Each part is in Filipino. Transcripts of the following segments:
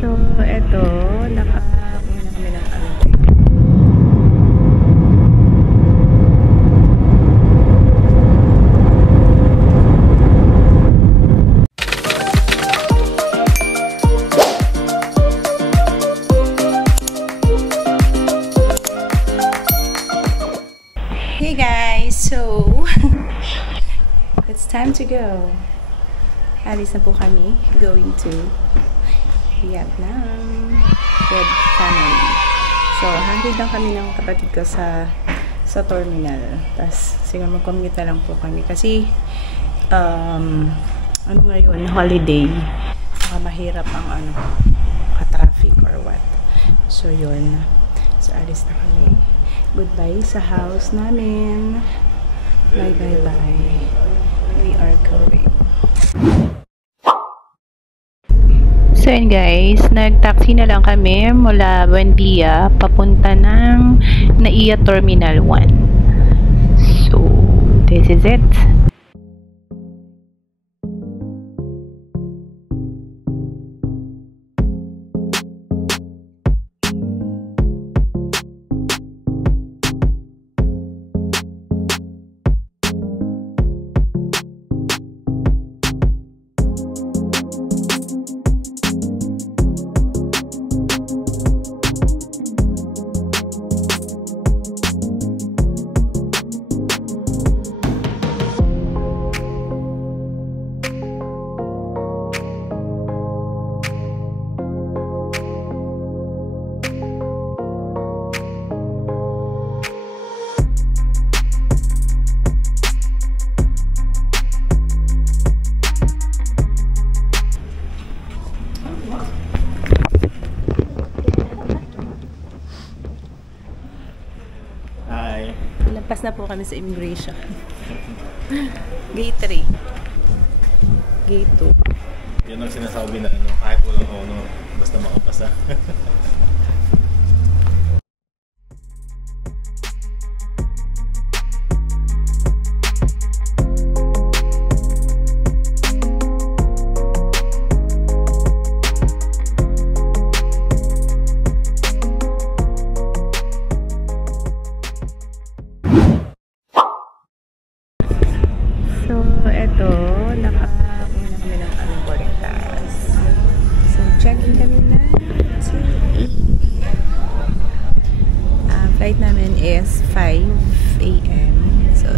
So, eto, nakakuha na kami ng Hey guys, so it's time to go. Alis na po kami, going to Vietnam with family. So, handid lang kami ng kapatid ko sa terminal. Tapos, siguro mag-commute na lang po kami. Kasi, ano ngayon, holiday. Saka mahirap ang traffic or what. So, yun. So, alis na kami. Goodbye sa house namin. Bye, bye, bye. We are going. So yun guys, nag-taxi na lang kami mula Buendia papunta ng NAIA Terminal 1. So, this is it. Lampas na po kami sa immigration. Gate 3. Gate 2. Yan ang sinasabi na kahit walang basta makapasa. So, eto, nakakuha na kami ng boarding pass. So, check-in kami na. Flight namin is 5 AM. So,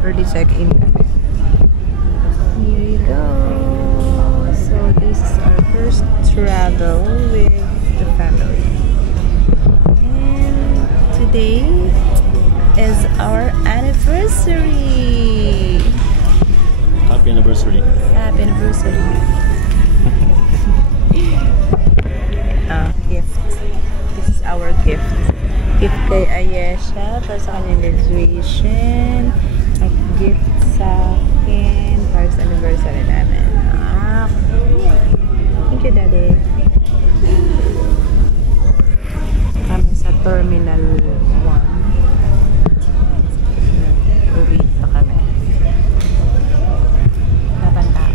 early check-in kami. Here you go. So, this is our first travel with the family. And today is our anniversary. Happy anniversary. Happy anniversary. Gift. This is our gift. Gift kay Ayesha para sa kanyang graduation. At gift sa akin para sa anniversary namin. Thank you, Daddy. Kami sa Terminal 1. Uwi pa kami. Napantao.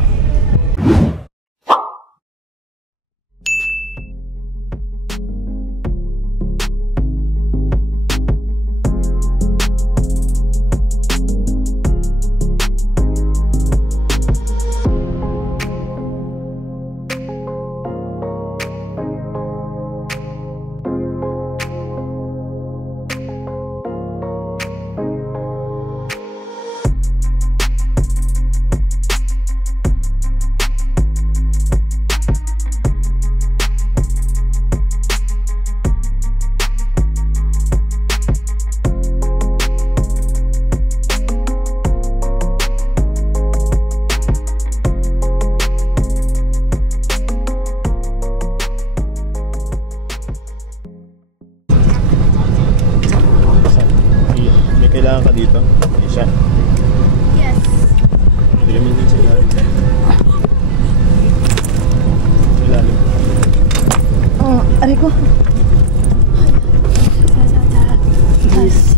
Kailangan ka dito, Isha? Yes. Bigyan mo din sa ilalim. Sa ilalim. Oh, aray ko. Yes.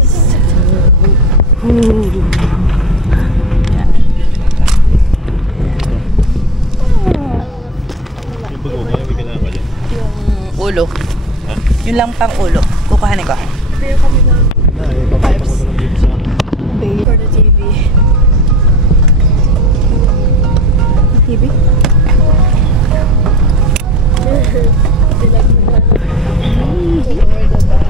Yung bago, may kailangan ka dyan. ulo. Yun lang pang ulo. Kukuhanin ko. Pero kami lang Papakita ko lang dito sa for the TV. TV? Dilag mo na. Lower the back.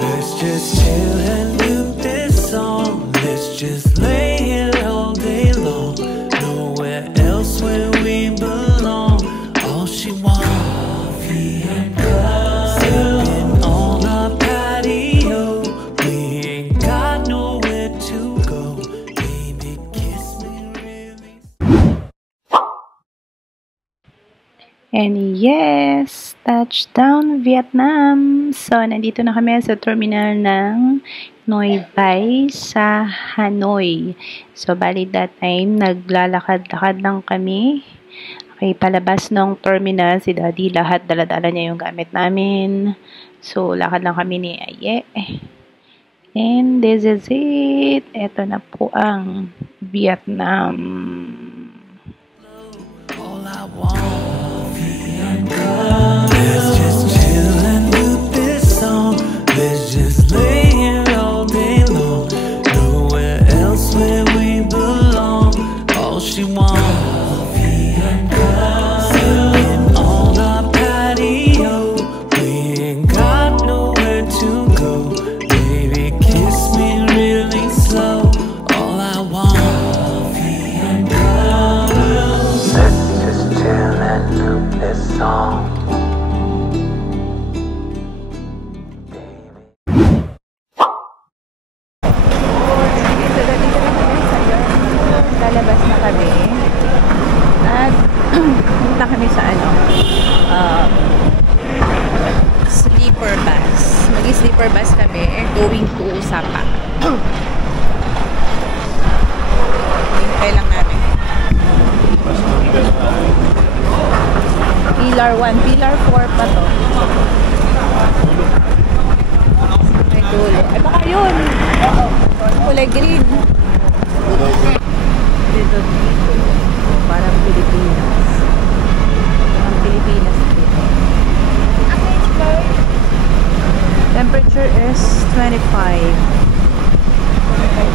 Let's just chill and loop this song. Let's just lay here all day long. Nowhere else where we belong. All she wants, coffee and cups. Sipping on our patio. We ain't got nowhere to go. Baby, kiss me really. And yes, touchdown Vietnam! So, nandito na kami sa terminal ng Noi Vai sa Hanoi. So, bali that time, naglalakad-lakad lang kami. Okay, palabas ng terminal, si Daddy, lahat dala-dala niya yung gamit namin. So, lakad lang kami ni Aye. And this is it. Ito na po ang Vietnam. All I want. Let's just chill and loop this song. Let's just lay here all day long. Nowhere else where we belong. All she wants, coffee and cups. Sipping on our patio. We ain't got nowhere to go. Baby, kiss me really slow. All I want, coffee and cups. Let's just chill and loop this song. Lalabas na kami at punta kami sa sleeper bus. Mag-sleeper bus kami going to Sapa. Hintay lang namin. Pillar 1, Pillar 4 pa to. May dulo. Ay baka yun! Oo. Kulay green. Dito. Parang Pilipinas. Parang Pilipinas dito. Temperature is 25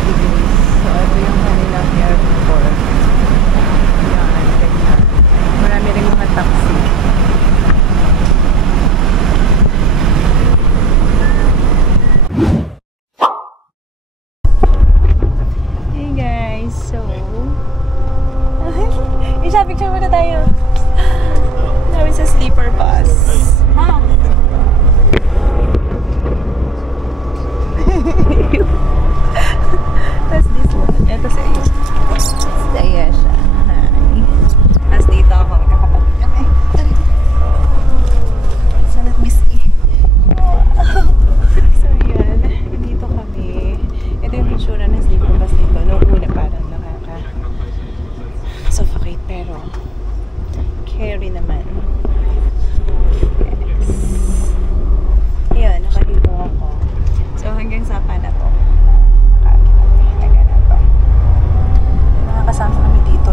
degrees. So, ito yung kanilang airport. Yan, ganyan. Marami rin mga taxi. Hey guys, so picture muna tayo. Namin sa sleeper bus. Ha? Tapos this one. Ito sa iyo. Sa iya siya. Hi. Tapos dito ako. Kakapagod kami. Salat miski. Wow. So yan. Dito kami. Ito yung picture ng sleeper bus dito. Noong una parang suffocate pero carry naman. Yes. Ayun, nakaligo ako. So hanggang Sapa na to. Hanggang na to. Nakakasama kami dito.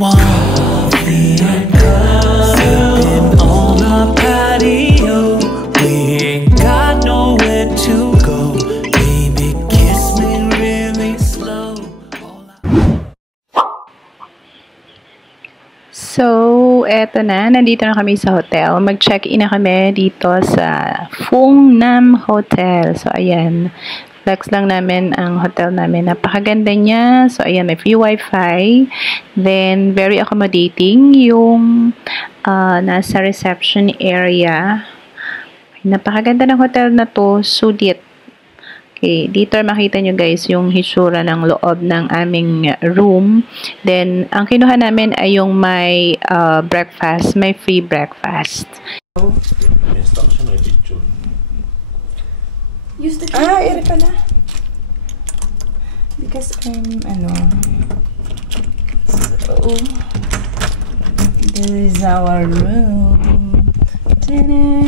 wants. Coffee and cups, sipping on our patio. We ain't got nowhere to go. Baby, kiss me really slow. So, eto na. Nandito na kami sa hotel. Mag-check-in na kami dito sa Phung Nam Hotel. So, ayan. Flex lang namin ang hotel namin. Napakaganda niya. So, ayan. May free wifi. Then, very accommodating yung nasa reception area. Napakaganda ng hotel na to. Sulit. Okay, dito makita nyo guys yung hitsura ng loob ng aming room. Then, ang kinuha namin ay yung may breakfast, may free breakfast. Use the Ere pala. Because so, this is our room. Ta-da!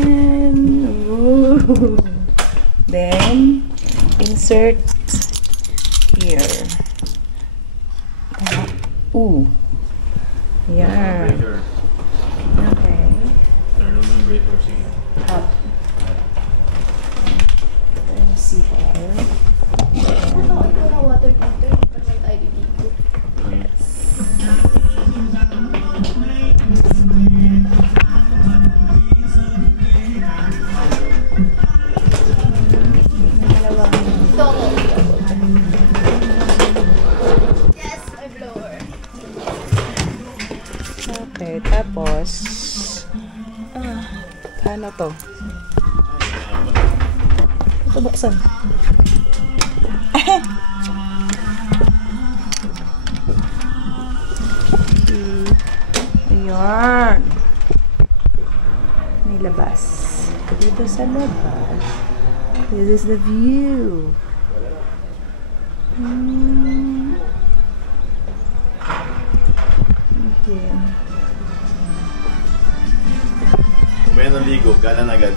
Ooh. Then, insert here. Ooh. Yeah. Okay. Up. Then CR. water filter. Kasi tayo dito. Yes. Yes, I blower. Okay, tapos ano to? Ito buksan. Ayan. May labas. Dito sa labas. This is the view. Okay. May naligo, gana na agad.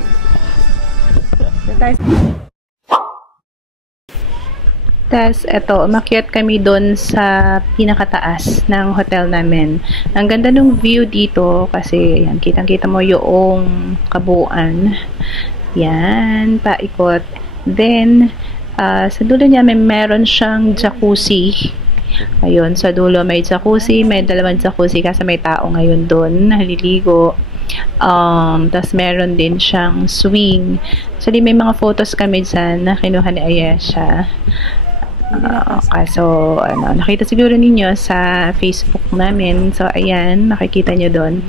Tapos, eto, umakyat kami doon sa pinakataas ng hotel namin. Ang ganda ng view dito kasi, yan, kitang-kita mo yung kabuuan. Yan, paikot. Then, sa dulo niya, meron siyang jacuzzi. Ayun, sa dulo may jacuzzi, may dalawang jacuzzi kasi may tao ngayon doon, naliligo. Tapos meron din siyang swing. Actually, may mga photos kami dyan na kinuha ni Ayesha. So, nakita siguro ninyo sa Facebook namin. So, ayan, nakikita nyo doon.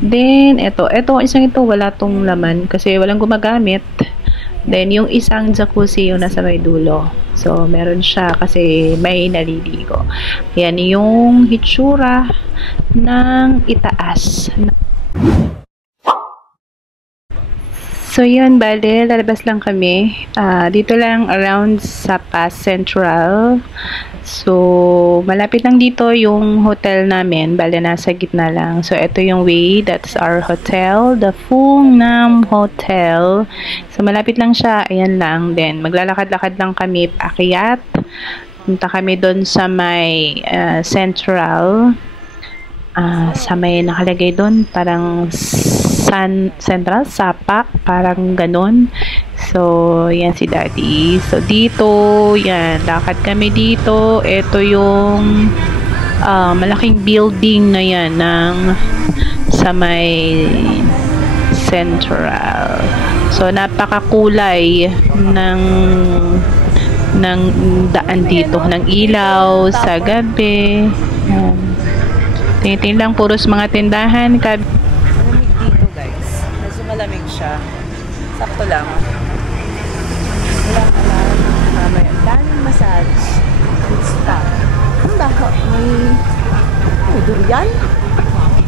Then, isang ito, wala tong laman kasi walang gumagamit. Then, yung isang jacuzzi yung nasa may dulo. So, meron siya kasi may naliligo. Ayan, yung hitsura ng itaas. So, yun, bale, lalabas lang kami. Dito lang around sa Pas Central. So, malapit lang dito yung hotel namin. Bale, nasa gitna lang. So, ito yung way. That's our hotel. The Phung Nam Hotel. So, malapit lang siya. Ayan lang. Then, maglalakad-lakad lang kami paakyat. Punta kami doon sa may Central. Sa may nakalagay doon. Parang Central Sapa, parang ganun. So, yan si Daddy. So, dito, yan, lakad kami dito. Ito yung malaking building na yan ng sa may Central. So, napakakulay ng daan dito, ng ilaw sa gabi. Yan. Tingin lang, puros mga tindahan. Malamig siya. Sakto lang. Wala ka lang. May daming massage. Good stuff. Ang dako. May durian.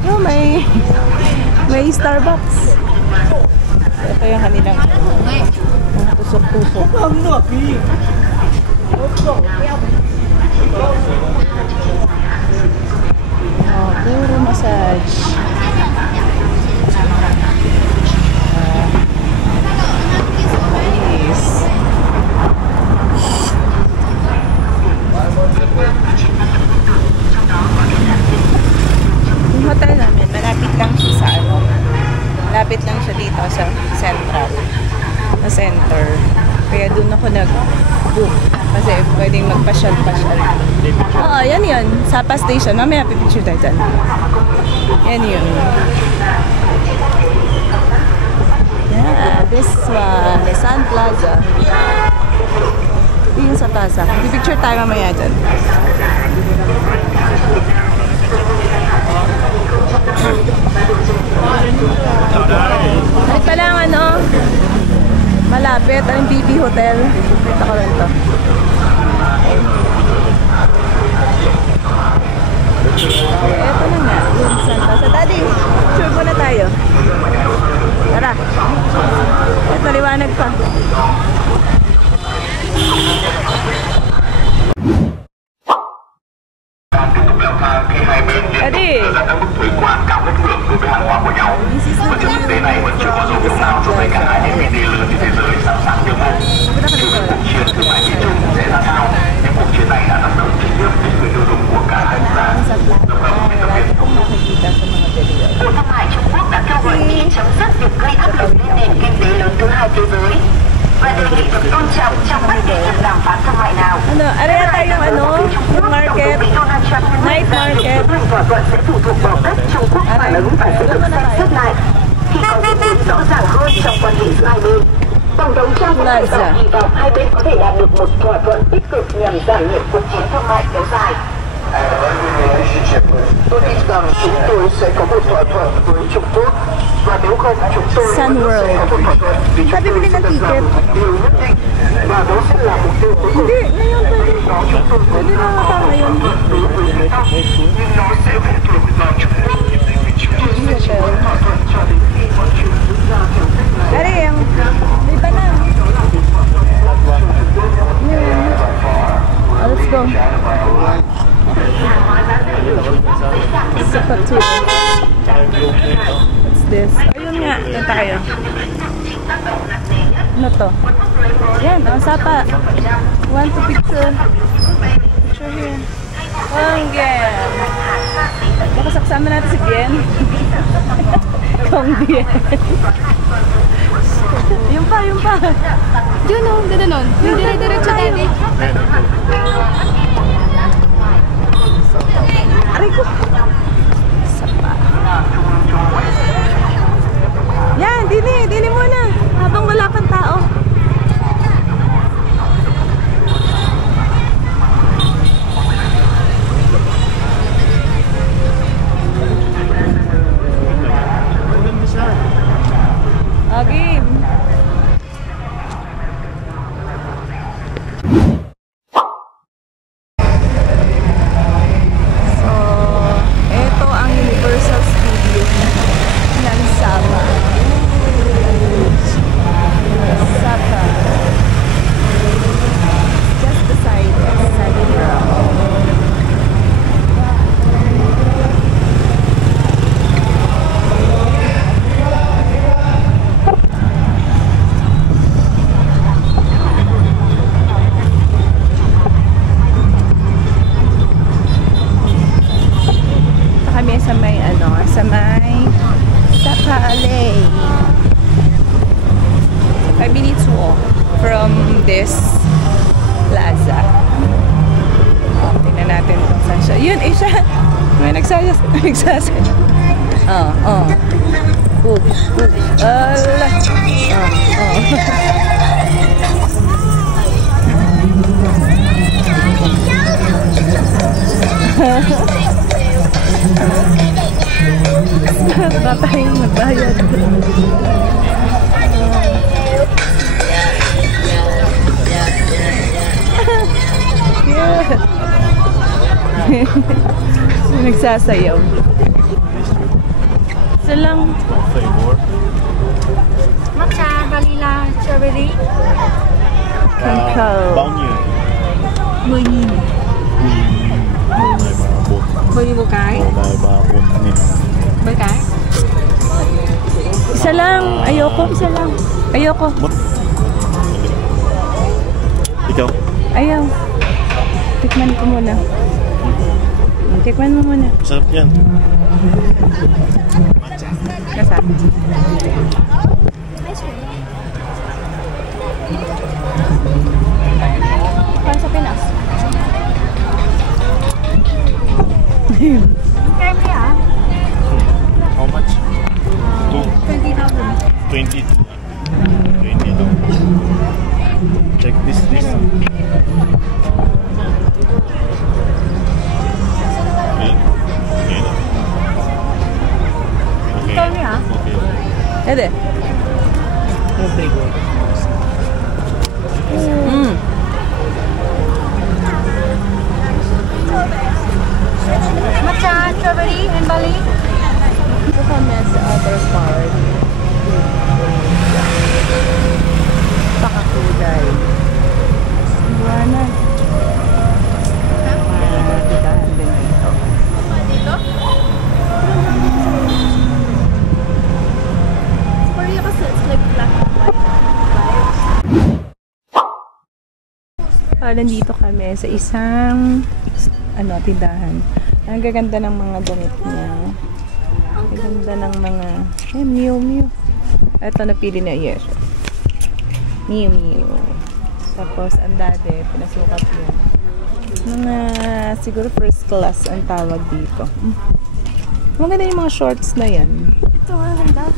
No, may Starbucks. So, ito yung kanilang mga tusok-tusok. Puro massage. Pasyal-pasyal. Oo, yan yun. Sapa Station. Mamaya pipicture tayo dyan. Yan yun. Yeah, this one. Sun Plaza. Yun sa plaza. Pipicture tayo mamaya dyan. Ito lang ano, malapit ang BB Hotel. Ito ko lang ito. Ito na nga, yung Santa. Sa daddy, sure muna tayo. Tara. Ito, liwanag pa. Daddy. This is the view from the Sun Bộ Thương mại Trung Quốc đã kêu gọi Mỹ chấm dứt việc gây áp lực lên nền kinh tế lớn thứ hai thế giới và đề nghị được tôn trọng trong bất kỳ cuộc đàm phán thương mại nào. Ano yata yung yung market, night market. Thỏa thuận sẽ phụ thuộc vào cách Trung Quốc phản ứng và sẽ được xem xét lại khi có thông tin rõ ràng hơn trong quan hệ giữa hai bên. Tổng thống Trump bày tỏ hy vọng hai bên có thể đạt được một thỏa thuận tích cực nhằm giảm nhẹ cuộc chiến thương mại kéo dài. Tôi tin rằng chúng tôi sẽ có một thỏa thuận với Trung Quốc và nếu không chúng tôi sẽ có một thỏa thuận vì chúng tôi sẽ đặt ra một mục tiêu nhất định và đó sẽ là mục tiêu cuối cùng. Chúng tôi có một thỏa thuận đối với Việt Nam nhưng nó sẽ phụ thuộc vào Trung Quốc. Chúng tôi sẽ chỉ có thỏa thuận cho đến khi mọi chuyện diễn ra theo cách này. Dari yang di mana? Let's go. Sapa tour. What's this? Ayun nga, ito tayo. Ano to? Yan, Sapa. Want to picture? Picture here. Konggen. Baka saksama natin si Bien. Konggen. Yung pa. Yun o, gano'n nun. Yung dire-diretso tayo. Aray ko. Sapa. Yan, dili muna. Habang wala pang tao. Okay. Sa may Sapa Alley. 5 minutes walk from this plaza. Tingnan natin kung saan siya. Yun, siya. May nagsasay. Ala. Papayang magbayad. Nagsasayaw. Isa lang. Matcha, vanilla, strawberry. Cacao. Bao nhiêu? 10.000. Bao nhiêu một cái? Đây 3-4 nghìn. Mấy cái? Isa lang. Ayoko. Isa lang. Ayoko. Ikaw? Ayaw. Tikman ko muna. Tikman mo muna. Masarap yan. Nasa? Parang sa Pinas. Carefully ah. How much? 20,000. 22. 22. Check this. Okay. Okay. Okay. Carefully ah. Okay. Ede. Matcha, strawberry, and Bali. Ito kami sa other part. Pakakulay. Iwanan. Titahan din dito. Dito? Korea kasi it's like black and white. Nandito kami sa isang tindahan. Ang gaganda ng mga damit niya. Ang gaganda ng mga Mew. Ito napili na yes. Mew. Tapos ang dade, pinasukat niya. Mga siguro first class ang tawag dito. Maganda yung mga shorts na yan. Ito nga ganda.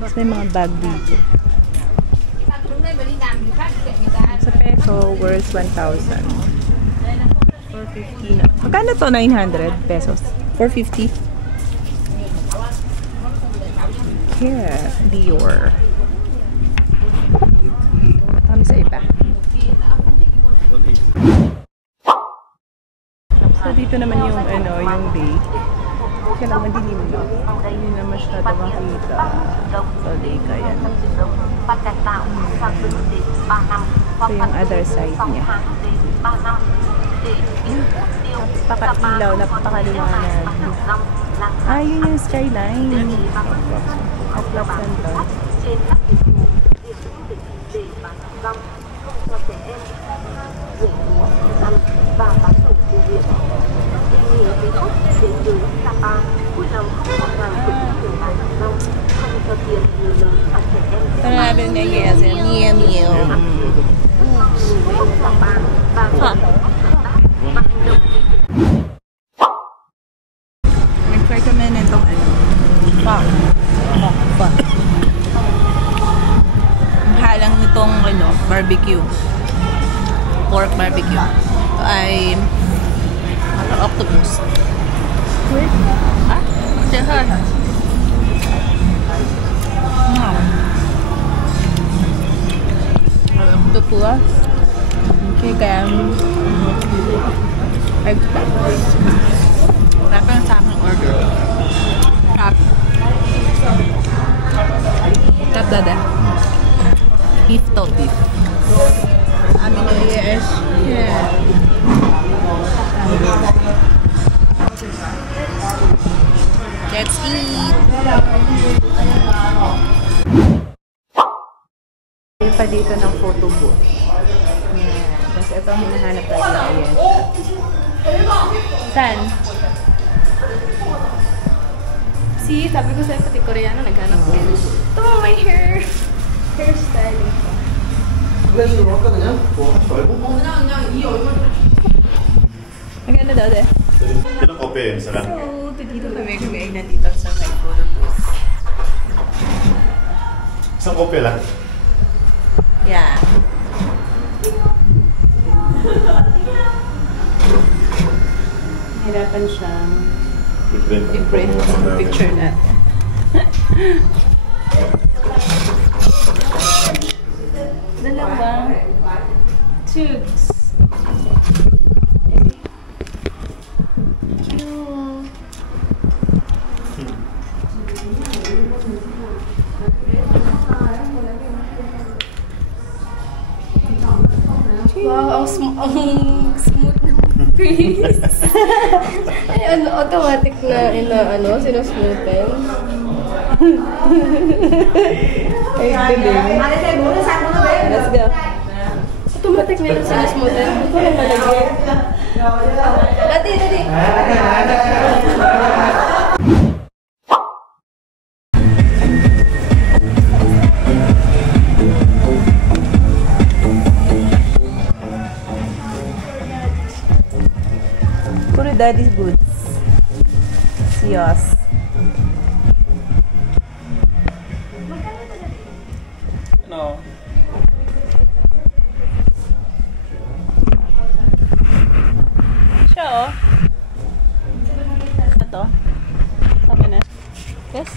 Tapos may mga bag dito. Sa peso, worth 1,000. 450 na. Magkano to? 900 pesos. 450. Here, Dior. Kami sa iba. So dito naman yung yung day. Kaya naman dilim na. Hindi na masyado makita. So day kaya. So yung other side niya. Napaka-ilaw, napakaliwanag. Yun yung skyline. Atlas Center. Ito na namin nangyayas yung Mew. Nag-try kami na itong pa. Ang halang nitong barbecue. Pork barbecue. Ito ay octopus. Wait. Jahat. Octopus. Okay, kaya egg pop. Wrap lang sa aking order. Tap dada. Beef to beef. Amin na yes. Yeah. Let's eat. Pa dito ng photo booth. Tapos ito ang hinahanap natin. Ayan. Saan? See, sabi ko sa'yo pati Koreano naghanap ko. Ito mo may hairstyle. Maganda daw de. Ilang kope yun? Isa lang? So, dito kami nandito sa may photo booth. Isang kope lang? Yeah. Hirapan siyang i-print sa picture natin. Dalawa. Tubes. Wow, ang smooth ng face. Ay, automatic na sinusmoothen. Ay, galing. Let's go. Automatic na sinusmoothen. Ito lang malagay. Dati. Daddy goods. Siyos. Ano? Siya, oh. Ito. Saka na. Yes?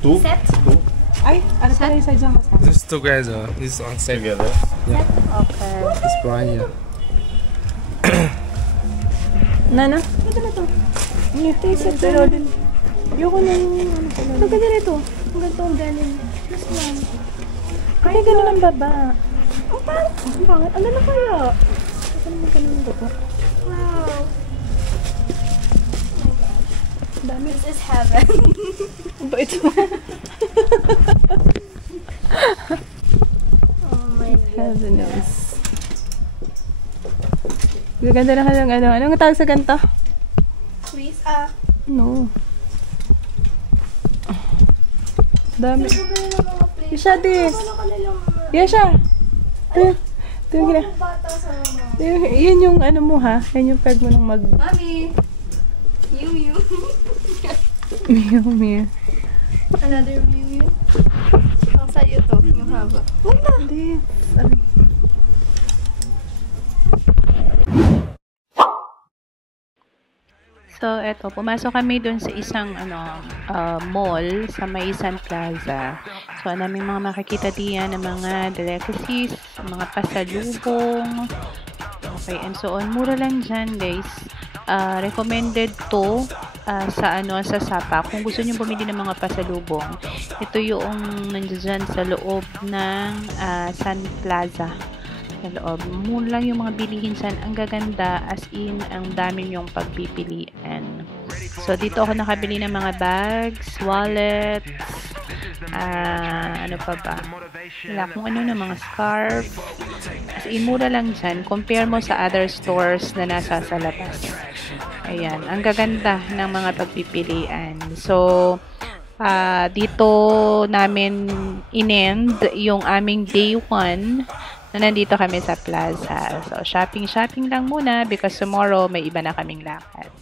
2? Set? 2? Ay, ano pala yung size ng kasama? This is together. This is on set. Together? Okay. This brand here. Nana? Ito na to. Taste it. Pero din. Ayoko nang ano pala. Ang ganda nito. Ang ganda ang galing. This one. Ay, gano'n ang baba. Ang pangit. Ang pangit. Ano na kaya? Ano naman gano'n ang baba? Wow. Dami. This is heaven. Ang bait mo. Oh my god. Heaven knows. Gaganda na ka lang ano. Anong tawag sa ganito? Please, No. Dami. Ano ba yung mga place? Yesha, this. Ano ka na lang mga Yesha. Ito yung gina. bata sa mga... Yan yung ano mo ha. Yan yung peg mo nang mag... Mami! You. Mew, mew. Another you. Ang sa'yo to, yung haba. Hindi. Ano? So, eto, pumasok kami dun sa isang mall sa May Sun Plaza. So, ang naming mga makikita diyan ng mga delicacies, mga pasalubong, okay, and so on. Mura lang dyan, guys. Recommended to sa Sapa. Kung gusto niyo bumili ng mga pasalubong, ito yung nandiyan sa loob ng Sun Plaza. Sa loob. Mura lang yung mga bilihin dyan. Ang gaganda, as in, ang dami yung pagpipilian. So, dito ako nakabili ng mga bags, wallets, ano pa ba? Wala kung ano na mga scarf. As in, mura lang dyan. Compare mo sa other stores na nasa sa labas. Ayan. Ang gaganda ng mga pagpipilian. So, dito namin in-end yung aming day 1 na nandito kami sa plaza. So, shopping lang muna because tomorrow may iba na kaming lakad.